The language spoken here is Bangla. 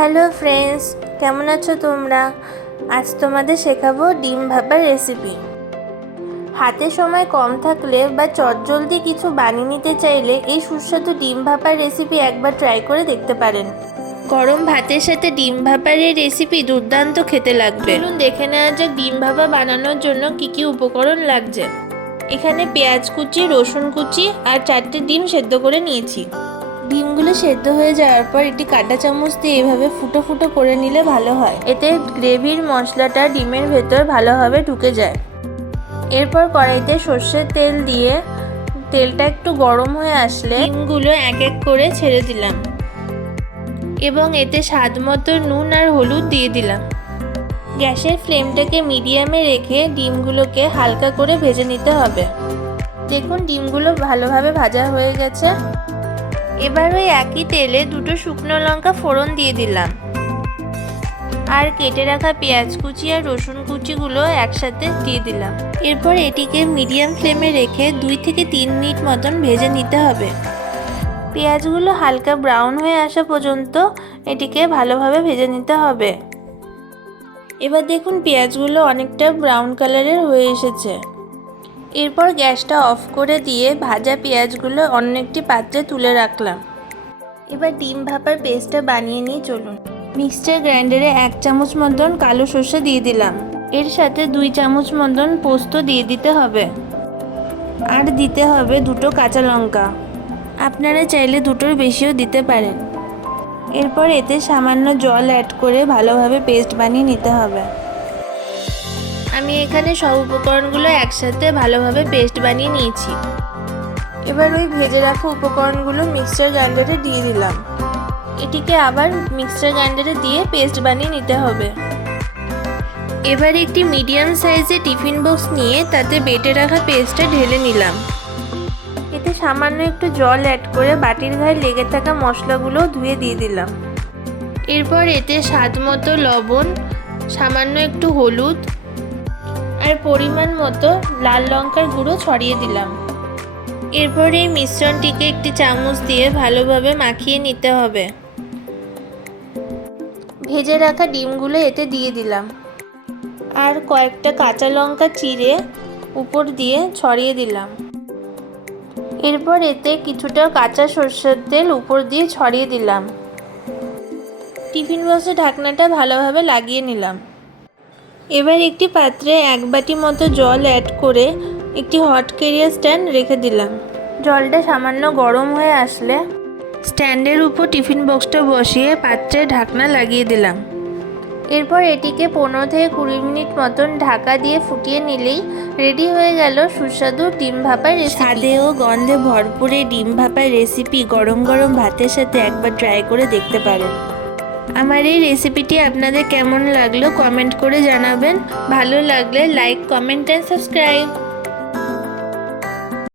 হ্যালো ফ্রেন্ডস, কেমন আছো তোমরা? আজ তোমাদের শেখাবো ডিম ভাপার রেসিপি। হাতে সময় কম থাকলে বা চটজলদি কিছু বানিয়ে নিতে চাইলে এই সুস্বাদু ডিম ভাপার রেসিপি একবার ট্রাই করে দেখতে পারেন। গরম ভাতের সাথে ডিম ভাপার এই রেসিপি দুর্দান্ত খেতে লাগবে। চলুন দেখে নেওয়া যাক ডিম ভাপা বানানোর জন্য কি কি উপকরণ লাগছে। এখানে পেঁয়াজ কুচি, রসুন কুচি আর 4টে ডিম সেদ্ধ করে নিয়েছি। ডিমগুলো সেদ্ধ হয়ে যাওয়ার পর একটি কাঁটা চামচ দিয়ে এভাবে ফুটো ফুটো করে নিলে ভালো হয়, এতে গ্রেভির মশলাটা ডিমের ভেতর ভালোভাবে ঢুকে যায়। এরপর কড়াইতে সর্ষের তেল দিয়ে তেলটা একটু গরম হয়ে আসলে ডিমগুলো এক এক করে ছেড়ে দিলাম এবং এতে স্বাদ মতো নুন আর হলুদ দিয়ে দিলাম। গ্যাসের ফ্লেমটাকে মিডিয়ামে রেখে ডিমগুলোকে হালকা করে ভেজে নিতে হবে। দেখুন ডিমগুলো ভালোভাবে ভাজা হয়ে গেছে। এবার ওই একই তেলে 2টো শুকনো লঙ্কা ফোড়ন দিয়ে দিলাম আর কেটে রাখা পেঁয়াজ কুচি আর রসুন কুচিগুলো একসাথে দিয়ে দিলাম। এরপর এটিকে মিডিয়াম ফ্লেমে রেখে 2 থেকে 3 মিনিট মতন ভেজে নিতে হবে। পেঁয়াজগুলো হালকা ব্রাউন হয়ে আসা পর্যন্ত এটিকে ভালোভাবে ভেজে নিতে হবে। এবার দেখুন পেঁয়াজগুলো অনেকটা ব্রাউন কালারের হয়ে এসেছে। এরপর গ্যাসটা অফ করে দিয়ে ভাজা পেঁয়াজগুলো অন্য একটি পাত্রে তুলে রাখলাম। এবার ডিম ভাপার পেস্টটা বানিয়ে নিয়ে চলুন। মিক্সচার গ্রাইন্ডারে 1 চামচ মতন কালো সর্ষে দিয়ে দিলাম। এর সাথে 2 চামচ মতন পোস্ত দিয়ে দিতে হবে আর দিতে হবে 2টো কাঁচা লঙ্কা। আপনারা চাইলে 2টোর বেশিও দিতে পারেন। এরপর এতে সামান্য জল অ্যাড করে ভালোভাবে পেস্ট বানিয়ে নিতে হবে। আমি এখানে সব উপকরণগুলো একসাথে ভালোভাবে পেস্ট বানিয়ে নিয়েছি। এবার ওই ভেজে রাখা উপকরণগুলো মিক্সচার গ্রাইন্ডারে দিয়ে দিলাম। এটিকে আবার মিক্সচার গ্রাইন্ডারে দিয়ে পেস্ট বানিয়ে নিতে হবে। এবার একটি মিডিয়াম সাইজের টিফিন বক্স নিয়ে তাতে বেটে রাখা পেস্টটা ঢেলে নিলাম। এতে সামান্য একটু জল অ্যাড করে বাটির গায়ে লেগে থাকা মশলাগুলো ধুয়ে দিয়ে দিলাম। এরপর এতে স্বাদ মতো লবণ, সামান্য একটু হলুদ আর পরিমাণ মতো লাল লঙ্কার গুঁড়ো ছড়িয়ে দিলাম। এরপর এই মিশ্রণটিকে একটি চামচ দিয়ে ভালোভাবে মাখিয়ে নিতে হবে। ভেজে রাখা ডিমগুলো এতে দিয়ে দিলাম আর কয়েকটা কাঁচা লঙ্কা চিড়ে উপর দিয়ে ছড়িয়ে দিলাম। এরপর এতে কিছুটা কাঁচা সরষের তেল উপর দিয়ে ছড়িয়ে দিলাম। টিফিন বক্সের ঢাকনাটা ভালোভাবে লাগিয়ে নিলাম। এবার একটি পাত্রে 1 বাটি মতো জল অ্যাড করে একটি হট ক্যারিয়ার স্ট্যান্ড রেখে দিলাম। জলটা সামান্য গরম হয়ে আসলে স্ট্যান্ডের উপর টিফিন বক্সটা বসিয়ে পাত্রে ঢাকনা লাগিয়ে দিলাম। এরপর এটিকে 15 থেকে 20 মিনিট মতন ঢাকা দিয়ে ফুটিয়ে নিলেই রেডি হয়ে গেল সুস্বাদু ডিম ভাপার রেসিপি। স্বাদে ও গন্ধে ভরপুর এই ডিম ভাপার রেসিপি গরম গরম ভাতের সাথে একবার ট্রাই করে দেখতে পারেন। আমার এই রেসিপিটি আপনাদের কেমন লাগলো কমেন্ট করে জানাবেন। ভালো লাগলে লাইক, কমেন্ট অ্যান্ড সাবস্ক্রাইব।